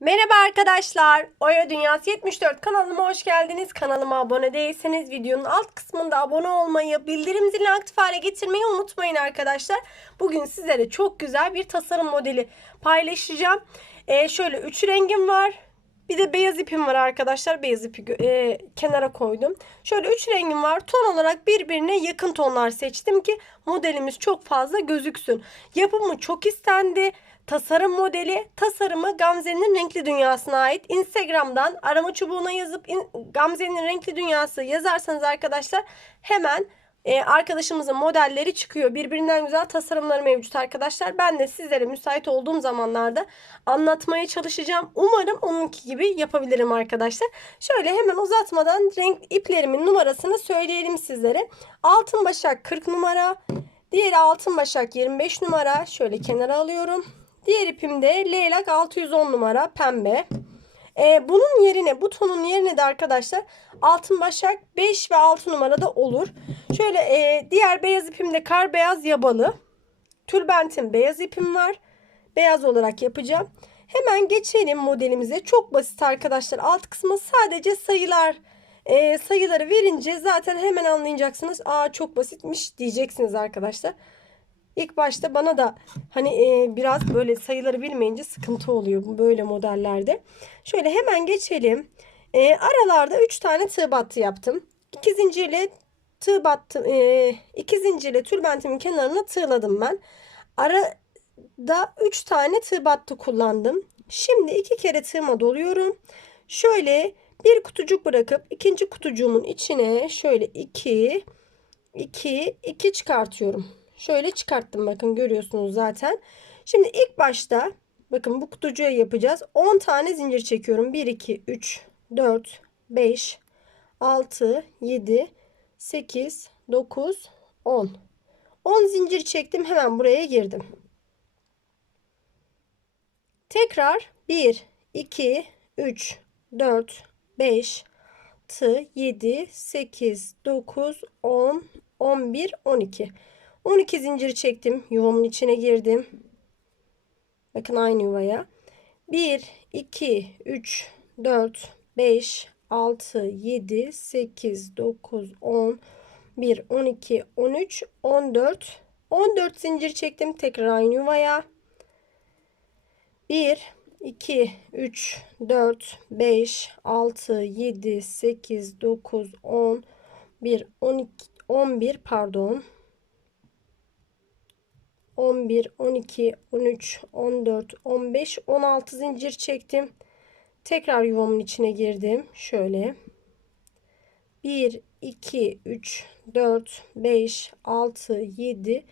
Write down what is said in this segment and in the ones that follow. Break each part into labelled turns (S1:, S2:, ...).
S1: Merhaba arkadaşlar. Oya Dünyası 74 kanalıma hoş geldiniz. Kanalıma abone değilseniz videonun alt kısmında abone olmayı, bildirim zilini aktif hale getirmeyi unutmayın arkadaşlar. Bugün sizlere çok güzel bir tasarım modeli paylaşacağım. Ee, şöyle 3 rengim var. Bir de beyaz ipim var arkadaşlar. Beyaz ipi e, kenara koydum. Şöyle 3 rengim var. Ton olarak birbirine yakın tonlar seçtim ki modelimiz çok fazla gözüksün. Yapımı çok istendi. Tasarım modeli tasarımı Gamze'nin renkli dünyasına ait. Instagram'dan arama çubuğuna yazıp Gamze'nin renkli dünyası yazarsanız arkadaşlar hemen e, arkadaşımızın modelleri çıkıyor. Birbirinden güzel tasarımları mevcut arkadaşlar. Ben de sizlere müsait olduğum zamanlarda anlatmaya çalışacağım. Umarım onunki gibi yapabilirim arkadaşlar. Şöyle hemen uzatmadan renk iplerimin numarasını söyleyelim sizlere. Altın başak 40 numara. Diğeri altın başak 25 numara. Şöyle kenara alıyorum. Diğer ipimde leylak 610 numara pembe. Ee, bunun yerine bu tonun yerine de arkadaşlar altın başak 5 ve 6 numarada olur. Şöyle e, diğer beyaz ipimde kar beyaz yabalı. Tülbentin beyaz ipim var. Beyaz olarak yapacağım. Hemen geçelim modelimize. Çok basit arkadaşlar. Alt kısmı sadece sayılar e, sayıları verince zaten hemen anlayacaksınız. Aa çok basitmiş diyeceksiniz arkadaşlar. İlk başta bana da hani e, biraz böyle sayıları bilmeyince sıkıntı oluyor böyle modellerde. Şöyle hemen geçelim. E, aralarda 3 tane tığ battı yaptım. 2 zincirle tığ battım. E, iki zincirle tülbentimin kenarına tığladım ben. Arada 3 tane tığ battı kullandım. Şimdi iki kere tığıma doluyorum. Şöyle bir kutucuk bırakıp ikinci kutucuğumun içine şöyle 2 2 2 çıkartıyorum. Şöyle çıkarttım bakın görüyorsunuz zaten. Şimdi ilk başta bakın bu kutucuğa yapacağız. 10 tane zincir çekiyorum. 1, 2, 3, 4, 5, 6, 7, 8, 9, 10. 10 zincir çektim hemen buraya girdim. Tekrar 1, 2, 3, 4, 5, 6, 7, 8, 9, 10, 11, 12. 12 zincir çektim. Yuvamın içine girdim. Bakın aynı yuvaya. 1, 2, 3, 4, 5, 6, 7, 8, 9, 10, 1, 12, 13, 14. 14 zincir çektim. Tekrar aynı yuvaya. 1, 2, 3, 4, 5, 6, 7, 8, 9, 10, 1, 12, 11 pardon. 11, 12, 13, 14, 15, 16 zincir çektim. Tekrar yuvamın içine girdim. Şöyle. 1, 2, 3, 4, 5, 6, 7,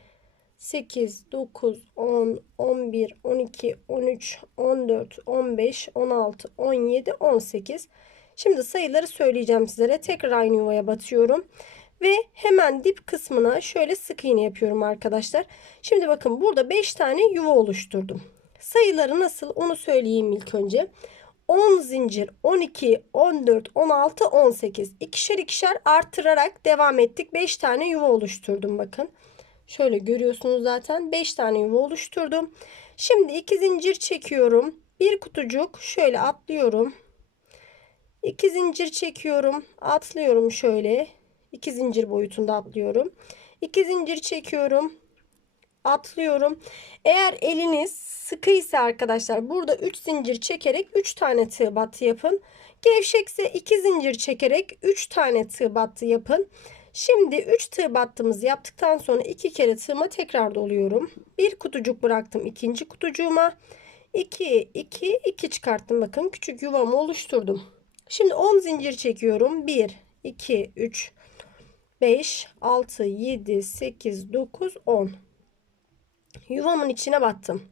S1: 8, 9, 10, 11, 12, 13, 14, 15, 16, 17, 18. Şimdi sayıları söyleyeceğim sizlere. Tekrar aynı yuvaya batıyorum ve hemen dip kısmına şöyle sık iğne yapıyorum arkadaşlar. Şimdi bakın burada 5 tane yuva oluşturdum. Sayıları nasıl onu söyleyeyim ilk önce. 10 zincir 12 14 16 18 ikişer ikişer artırarak devam ettik 5 tane yuva oluşturdum bakın şöyle görüyorsunuz zaten 5 tane yuva oluşturdum şimdi 2 zincir çekiyorum bir kutucuk şöyle atlıyorum 2 zincir çekiyorum atlıyorum şöyle 2 zincir boyutunda atlıyorum. 2 zincir çekiyorum. Atlıyorum. Eğer eliniz sıkı ise arkadaşlar burada 3 zincir çekerek 3 tane tığ battı yapın. Gevşekse 2 zincir çekerek 3 tane tığ battı yapın. Şimdi 3 tığ battığımızı yaptıktan sonra 2 kere tığıma tekrar doluyorum. Bir kutucuk bıraktım ikinci kutucuğuma. 2 2 2 çıkarttım bakın küçük yuvamı oluşturdum. Şimdi 10 zincir çekiyorum. 1 2 3 5, 6, 7, 8, 9, 10. Yuvamın içine battım.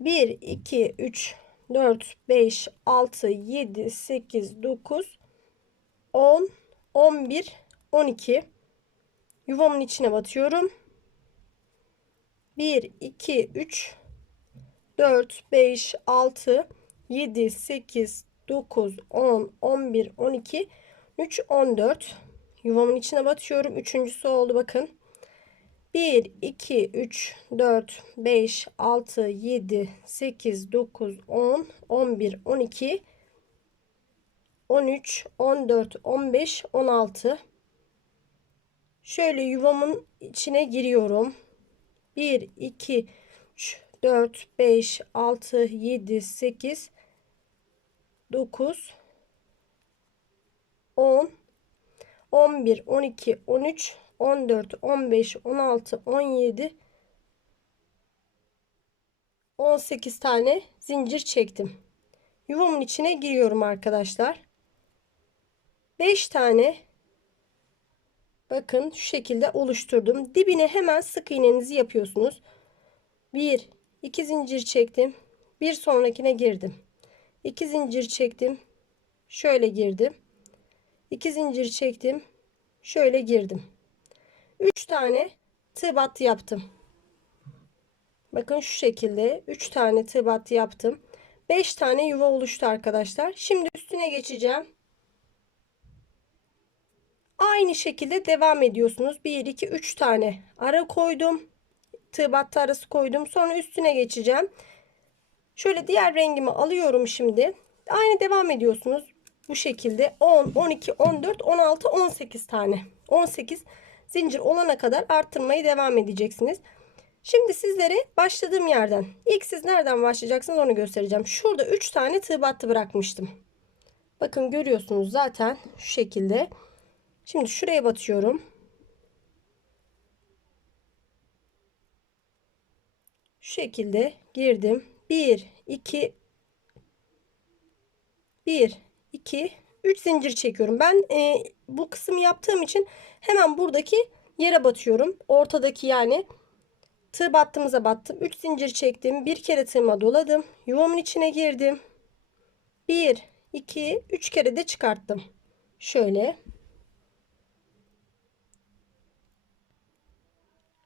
S1: 1, 2, 3, 4, 5, 6, 7, 8, 9, 10, 11, 12. Yuvamın içine batıyorum. 1, 2, 3, 4, 5, 6, 7, 8, 9, 10, 11, 12, 3, 14. Yuvamın içine batıyorum. Üçüncüsü oldu bakın. 1, 2, 3, 4, 5, 6, 7, 8, 9, 10, 11, 12, 13, 14, 15, 16. Şöyle yuvamın içine giriyorum. 1, 2, 3, 4, 5, 6, 7, 8, 9, 10, 11, 12, 13, 14, 15, 16, 17, 18 tane zincir çektim. Yuvamın içine giriyorum arkadaşlar. 5 tane bakın şu şekilde oluşturdum. Dibine hemen sık iğnenizi yapıyorsunuz. 1 2 zincir çektim. Bir sonrakine girdim. 2 zincir çektim. Şöyle girdim. 2 zincir çektim. Şöyle girdim. 3 tane tığ battı yaptım. Bakın şu şekilde 3 tane tığ battı yaptım. 5 tane yuva oluştu arkadaşlar. Şimdi üstüne geçeceğim. Aynı şekilde devam ediyorsunuz. 1 2 3 tane ara koydum. Tığ battı arası koydum. Sonra üstüne geçeceğim. Şöyle diğer rengimi alıyorum şimdi. Aynı devam ediyorsunuz bu şekilde 10, 12, 14, 16, 18 tane. 18 zincir olana kadar arttırmayı devam edeceksiniz. Şimdi sizlere başladığım yerden ilk siz nereden başlayacaksınız onu göstereceğim. Şurada 3 tane tığ battı bırakmıştım. Bakın görüyorsunuz zaten şu şekilde. Şimdi şuraya batıyorum. Şu şekilde girdim. 1 2 1 2 3 zincir çekiyorum. Ben e, bu kısmı yaptığım için hemen buradaki yere batıyorum. Ortadaki yani tığ battığımıza battım. 3 zincir çektim. Bir kere tığıma doladım. Yuvamın içine girdim. 1 2 3 kere de çıkarttım. Şöyle.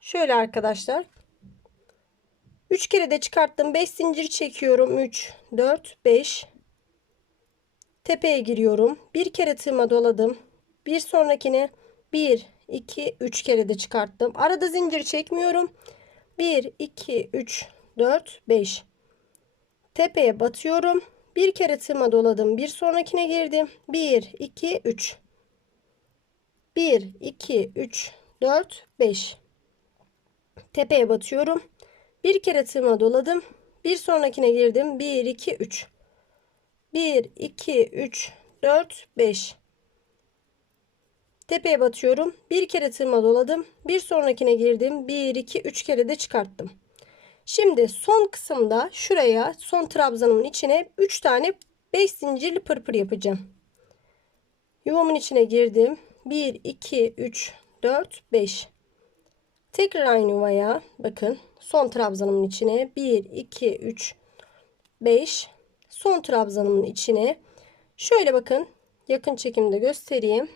S1: Şöyle arkadaşlar. 3 kere de çıkarttım. 5 zincir çekiyorum. 3 4 5 Tepeye giriyorum. Bir kere tığıma doladım. Bir sonrakini 1, 2, 3 kere de çıkarttım. Arada zincir çekmiyorum. 1, 2, 3, 4, 5. Tepeye batıyorum. Bir kere tığıma doladım. Bir sonrakine girdim. 1, 2, 3. 1, 2, 3, 4, 5. Tepeye batıyorum. Bir kere tığıma doladım. Bir sonrakine girdim. 1, 2, 3. 1, 2, 3, 4, 5. Tepeye batıyorum. Bir kere tığıma doladım. Bir sonrakine girdim. 1, 2, 3 kere de çıkarttım. Şimdi son kısımda şuraya son trabzanımın içine 3 tane 5 zincirli pırpır yapacağım. Yuvamın içine girdim. 1, 2, 3, 4, 5. Tekrar aynı yuvaya bakın. Son trabzanımın içine 1, 2, 3, 5 son trabzanımın içine şöyle bakın yakın çekimde göstereyim.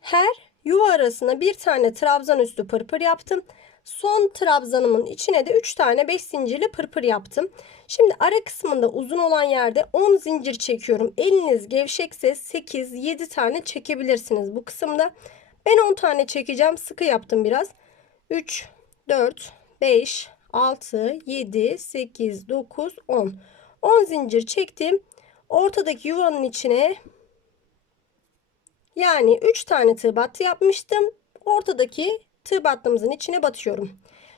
S1: Her yuva arasına bir tane trabzan üstü pırpır yaptım. Son trabzanımın içine de 3 tane 5 zincirli pırpır yaptım. Şimdi ara kısmında uzun olan yerde 10 zincir çekiyorum. Eliniz gevşekse 8-7 tane çekebilirsiniz bu kısımda. Ben 10 tane çekeceğim. Sıkı yaptım biraz. 3, 4, 5, 6, 7, 8, 9, 10. 10 zincir çektim. Ortadaki yuvanın içine yani 3 tane tığ battı yapmıştım. Ortadaki tığ battığımızın içine batıyorum.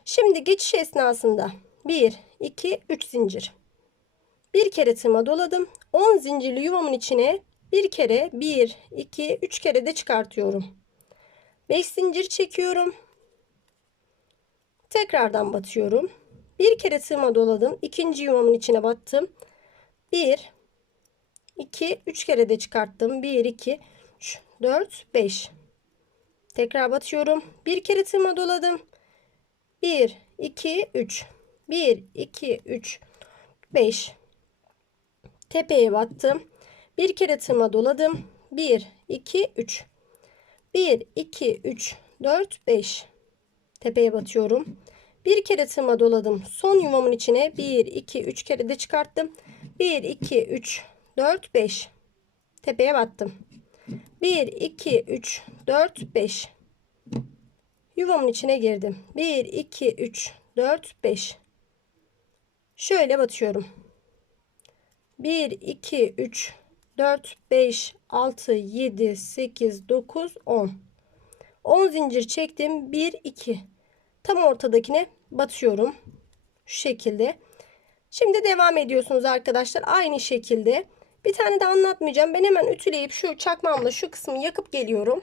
S1: Şimdi geçiş esnasında 1, 2, 3 zincir. Bir kere tığıma doladım. 10 zincirli yuvamın içine bir kere 1, 2, 3 kere de çıkartıyorum. 5 zincir çekiyorum. Tekrardan batıyorum. Bir kere tığıma doladım. ikinci yuvamın içine battım. 1 2 3 kere de çıkarttım. 1 2 3 4 5 Tekrar batıyorum. Bir kere tığıma doladım. 1 2 3 1 2 3 5 Tepeye battım. Bir kere tığıma doladım. 1 2 3 1 2 3 4 5 Tepeye batıyorum. Bir kere tığıma doladım. Son yuvamın içine 1, 2, 3 kere de çıkarttım. 1, 2, 3, 4, 5. Tepeye battım. 1, 2, 3, 4, 5. Yuvamın içine girdim. 1, 2, 3, 4, 5. Şöyle batıyorum. 1, 2, 3, 4, 5, 6, 7, 8, 9, 10. 10 zincir çektim. 1, 2, Tam ortadakine batıyorum. Şu şekilde. Şimdi devam ediyorsunuz arkadaşlar. Aynı şekilde. Bir tane de anlatmayacağım. Ben hemen ütüleyip şu çakmamla şu kısmı yakıp geliyorum.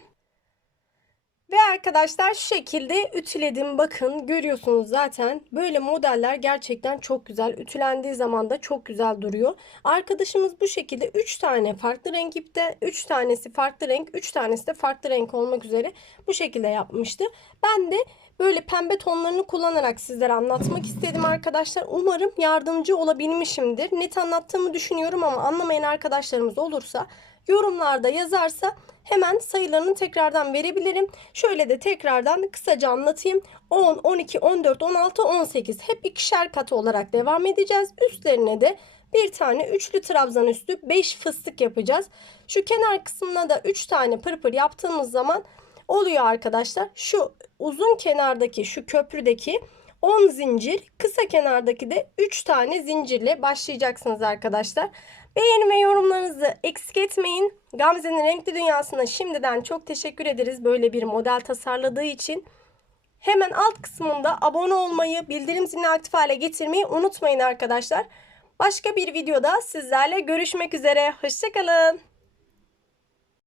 S1: Ve arkadaşlar şu şekilde ütüledim. Bakın görüyorsunuz zaten böyle modeller gerçekten çok güzel. Ütülendiği zaman da çok güzel duruyor. Arkadaşımız bu şekilde 3 tane farklı renk ipte. 3 tanesi farklı renk. 3 tanesi de farklı renk olmak üzere bu şekilde yapmıştı. Ben de böyle pembe tonlarını kullanarak sizlere anlatmak istedim arkadaşlar. Umarım yardımcı olabilmişimdir. Net anlattığımı düşünüyorum ama anlamayan arkadaşlarımız olursa yorumlarda yazarsa hemen sayılarını tekrardan verebilirim. Şöyle de tekrardan kısaca anlatayım. 10, 12, 14, 16, 18 hep ikişer katı olarak devam edeceğiz. Üstlerine de bir tane üçlü trabzan üstü 5 fıstık yapacağız. Şu kenar kısmına da 3 tane pırpır yaptığımız zaman oluyor arkadaşlar. Şu uzun kenardaki şu köprüdeki 10 zincir kısa kenardaki de 3 tane zincirle başlayacaksınız arkadaşlar. Beğeni ve yorumlarınızı eksik etmeyin. Gamze'nin renkli dünyasına şimdiden çok teşekkür ederiz böyle bir model tasarladığı için. Hemen alt kısmında abone olmayı, bildirim zilini aktif hale getirmeyi unutmayın arkadaşlar. Başka bir videoda sizlerle görüşmek üzere. Hoşçakalın.